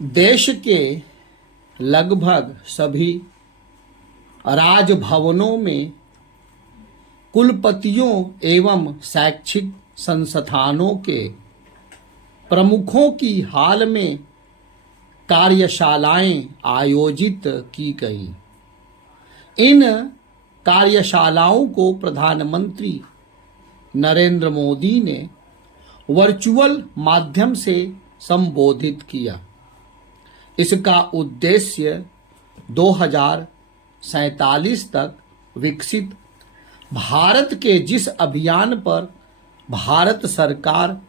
देश के लगभग सभी राजभवनों में कुलपतियों एवं शैक्षिक संस्थानों के प्रमुखों की हाल में कार्यशालाएं आयोजित की गई। इन कार्यशालाओं को प्रधानमंत्री नरेंद्र मोदी ने वर्चुअल माध्यम से संबोधित किया। इसका उद्देश्य 2047 तक विकसित भारत के जिस अभियान पर भारत सरकार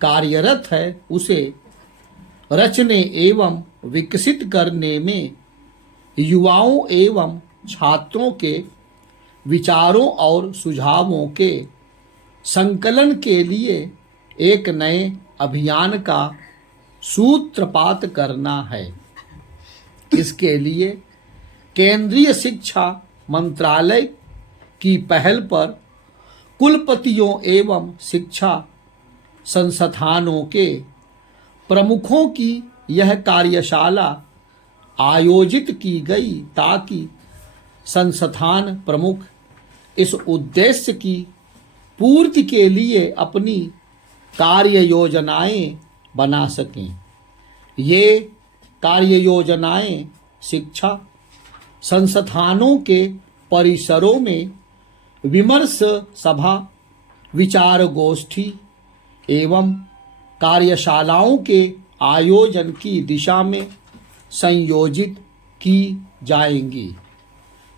कार्यरत है उसे रचने एवं विकसित करने में युवाओं एवं छात्रों के विचारों और सुझावों के संकलन के लिए एक नए अभियान का सूत्रपात करना है। इसके लिए केंद्रीय शिक्षा मंत्रालय की पहल पर कुलपतियों एवं शिक्षा संस्थानों के प्रमुखों की यह कार्यशाला आयोजित की गई ताकि संस्थान प्रमुख इस उद्देश्य की पूर्ति के लिए अपनी कार्य योजनाएं बना सकें। ये कार्य योजनाएं शिक्षा संस्थानों के परिसरों में विमर्श सभा, विचार गोष्ठी एवं कार्यशालाओं के आयोजन की दिशा में संयोजित की जाएंगी।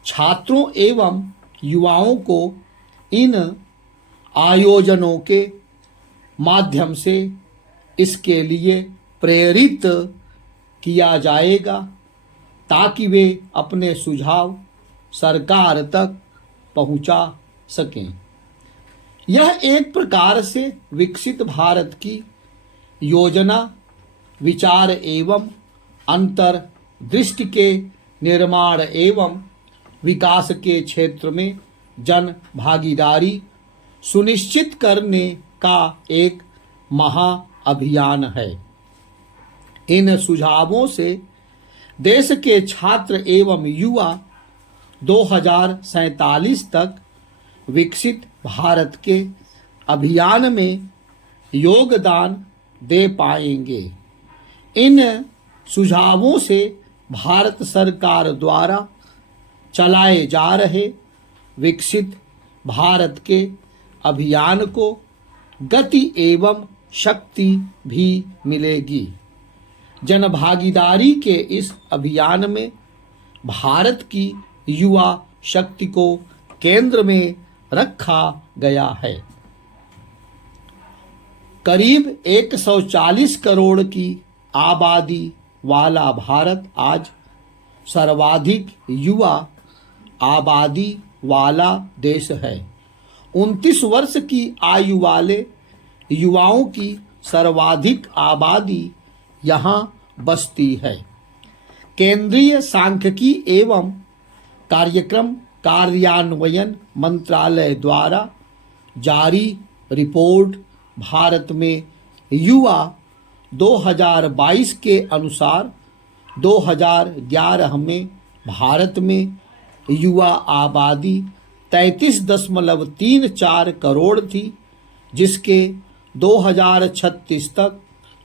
छात्रों एवं युवाओं को इन आयोजनों के माध्यम से इसके लिए प्रेरित किया जाएगा ताकि वे अपने सुझाव सरकार तक पहुंचा सकें। यह एक प्रकार से विकसित भारत की योजना, विचार एवं अंतर्दृष्टि के निर्माण एवं विकास के क्षेत्र में जन भागीदारी सुनिश्चित करने का एक महाअभियान है। इन सुझावों से देश के छात्र एवं युवा 2047 तक विकसित भारत के अभियान में योगदान दे पाएंगे। इन सुझावों से भारत सरकार द्वारा चलाए जा रहे विकसित भारत के अभियान को गति एवं शक्ति भी मिलेगी। जन भागीदारी के इस अभियान में भारत की युवा शक्ति को केंद्र में रखा गया है। करीब 140 करोड़ की आबादी वाला भारत आज सर्वाधिक युवा आबादी वाला देश है। 29 वर्ष की आयु वाले युवाओं की सर्वाधिक आबादी यहाँ बसती है। केंद्रीय सांख्यिकी एवं कार्यक्रम कार्यान्वयन मंत्रालय द्वारा जारी रिपोर्ट भारत में युवा 2022 के अनुसार 2011 में भारत में युवा आबादी 33.34 करोड़ थी, जिसके 2036 तक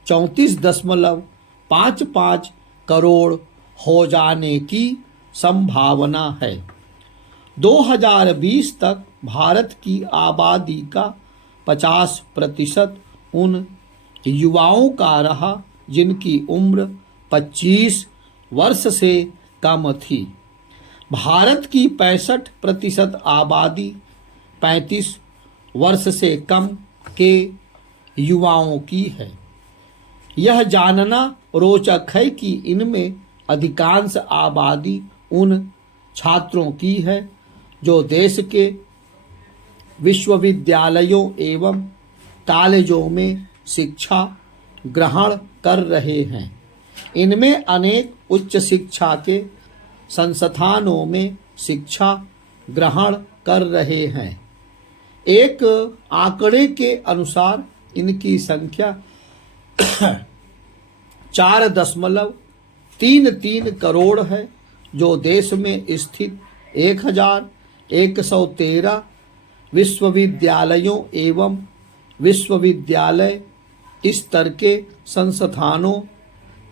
34.55 करोड़ हो जाने की संभावना है। 2020 तक भारत की आबादी का 50% उन युवाओं का रहा जिनकी उम्र 25 वर्ष से कम थी। भारत की 65% आबादी 35 वर्ष से कम के युवाओं की है। यह जानना रोचक है कि इनमें अधिकांश आबादी उन छात्रों की है जो देश के विश्वविद्यालयों एवं कॉलेजों में शिक्षा ग्रहण कर रहे हैं। इनमें अनेक उच्च शिक्षा के संस्थानों में शिक्षा ग्रहण कर रहे हैं। एक आंकड़े के अनुसार इनकी संख्या 4.33 करोड़ है, जो देश में स्थित 1113 विश्वविद्यालयों एवं विश्वविद्यालय स्तर के संस्थानों,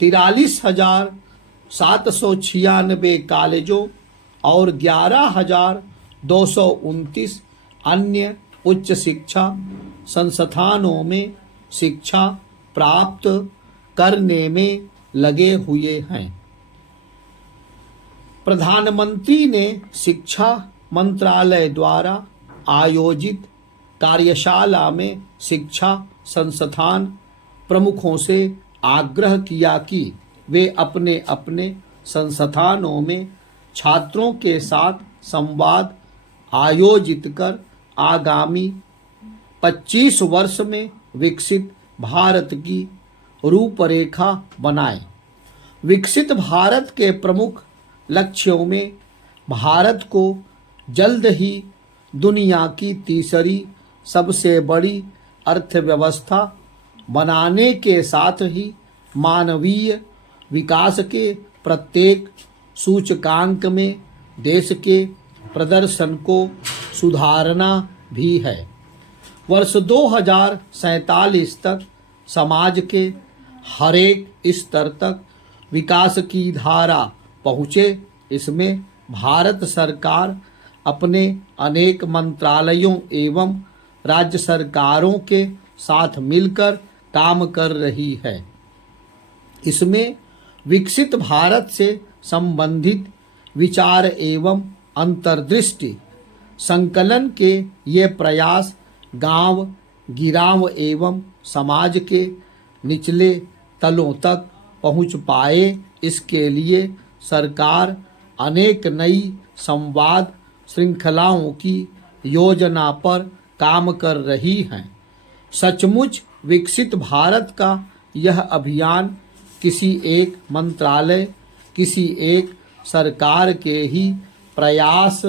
43,796 कॉलेजों और 11,229 अन्य उच्च शिक्षा संस्थानों में शिक्षा प्राप्त करने में लगे हुए हैं। प्रधानमंत्री ने शिक्षा मंत्रालय द्वारा आयोजित कार्यशाला में शिक्षा संस्थान प्रमुखों से आग्रह किया कि वे अपने अपने संस्थानों में छात्रों के साथ संवाद आयोजित कर आगामी 25 वर्ष में विकसित भारत की रूपरेखा बनाएं। विकसित भारत के प्रमुख लक्ष्यों में भारत को जल्द ही दुनिया की तीसरी सबसे बड़ी अर्थव्यवस्था बनाने के साथ ही मानवीय विकास के प्रत्येक सूचकांक में देश के प्रदर्शन को सुधारना भी है। वर्ष 2047 तक समाज के हरेक स्तर तक विकास की धारा पहुँचे, इसमें भारत सरकार अपने अनेक मंत्रालयों एवं राज्य सरकारों के साथ मिलकर काम कर रही है। इसमें विकसित भारत से संबंधित विचार एवं अंतर्दृष्टि संकलन के ये प्रयास गांव, गिराव एवं समाज के निचले तलों तक पहुंच पाए, इसके लिए सरकार अनेक नई संवाद श्रृंखलाओं की योजना पर काम कर रही है। सचमुच विकसित भारत का यह अभियान किसी एक मंत्रालय, किसी एक सरकार के ही प्रयास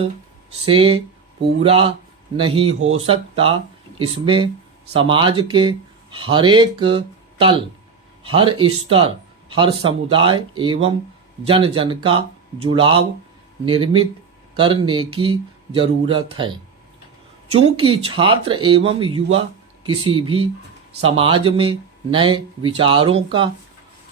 से पूरा नहीं हो सकता। इसमें समाज के हर एक तल, हर स्तर, हर समुदाय एवं जन जन का जुड़ाव निर्मित करने की जरूरत है। चूंकि छात्र एवं युवा किसी भी समाज में नए विचारों का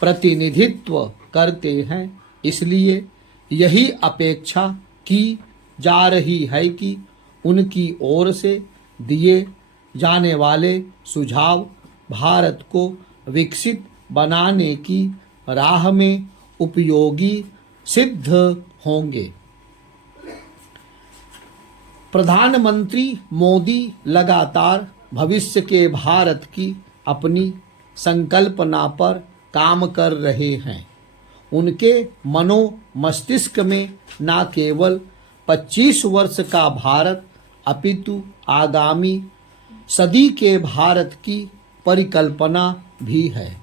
प्रतिनिधित्व करते हैं, इसलिए यही अपेक्षा की जा रही है कि उनकी ओर से दिए जाने वाले सुझाव भारत को विकसित बनाने की राह में उपयोगी सिद्ध होंगे। प्रधानमंत्री मोदी लगातार भविष्य के भारत की अपनी संकल्पना पर काम कर रहे हैं। उनके मनो मस्तिष्क में न केवल 25 वर्ष का भारत अपितु आगामी सदी के भारत की परिकल्पना भी है।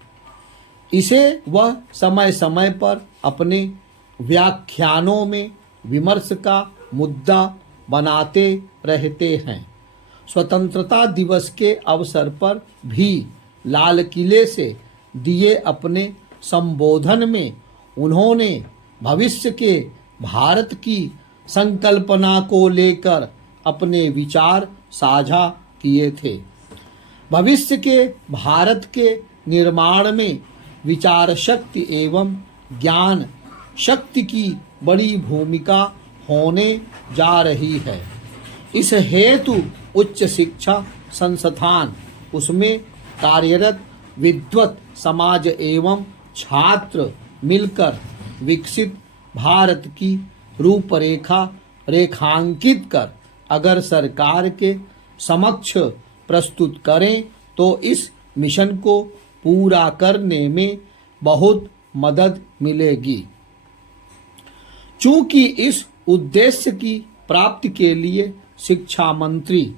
इसे वह समय समय पर अपने व्याख्यानों में विमर्श का मुद्दा बनाते रहते हैं। स्वतंत्रता दिवस के अवसर पर भी लाल किले से दिए अपने संबोधन में उन्होंने भविष्य के भारत की संकल्पना को लेकर अपने विचार साझा किए थे। भविष्य के भारत के निर्माण में विचार शक्ति एवं ज्ञान शक्ति की बड़ी भूमिका होने जा रही है। इस हेतु उच्च शिक्षा संस्थान, उसमें कार्यरत विद्वत समाज एवं छात्र मिलकर विकसित भारत की रूपरेखा रेखांकित कर अगर सरकार के समक्ष प्रस्तुत करें तो इस मिशन को पूरा करने में बहुत मदद मिलेगी। चूंकि इस उद्देश्य की प्राप्ति के लिए शिक्षा मंत्री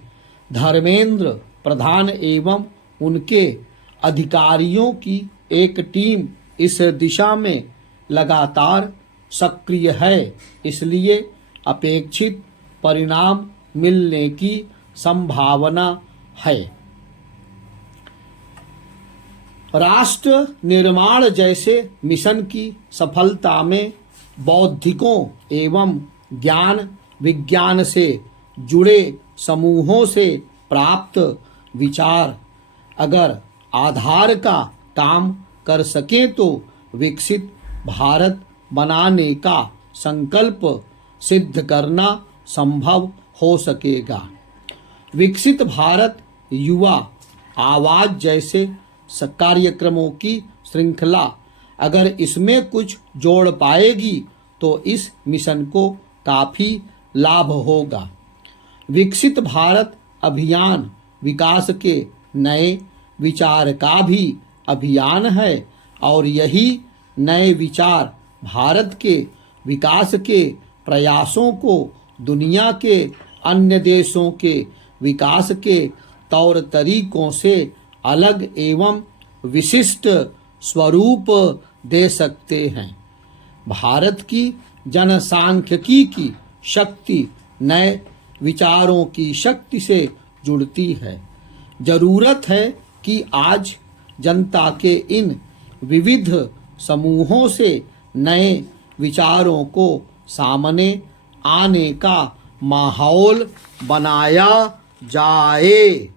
धर्मेंद्र प्रधान एवं उनके अधिकारियों की एक टीम इस दिशा में लगातार सक्रिय है, इसलिए अपेक्षित परिणाम मिलने की संभावना है। राष्ट्र निर्माण जैसे मिशन की सफलता में बौद्धिकों एवं ज्ञान विज्ञान से जुड़े समूहों से प्राप्त विचार अगर आधार का काम कर सकें तो विकसित भारत बनाने का संकल्प सिद्ध करना संभव हो सकेगा। विकसित भारत युवा आवाज जैसे कार्यक्रमों की श्रृंखला अगर इसमें कुछ जोड़ पाएगी तो इस मिशन को काफ़ी लाभ होगा। विकसित भारत अभियान विकास के नए विचार का भी अभियान है और यही नए विचार भारत के विकास के प्रयासों को दुनिया के अन्य देशों के विकास के तौर तरीकों से अलग एवं विशिष्ट स्वरूप दे सकते हैं। भारत की जनसांख्यिकी की शक्ति नए विचारों की शक्ति से जुड़ती है। जरूरत है कि आज जनता के इन विविध समूहों से नए विचारों को सामने आने का माहौल बनाया जाए।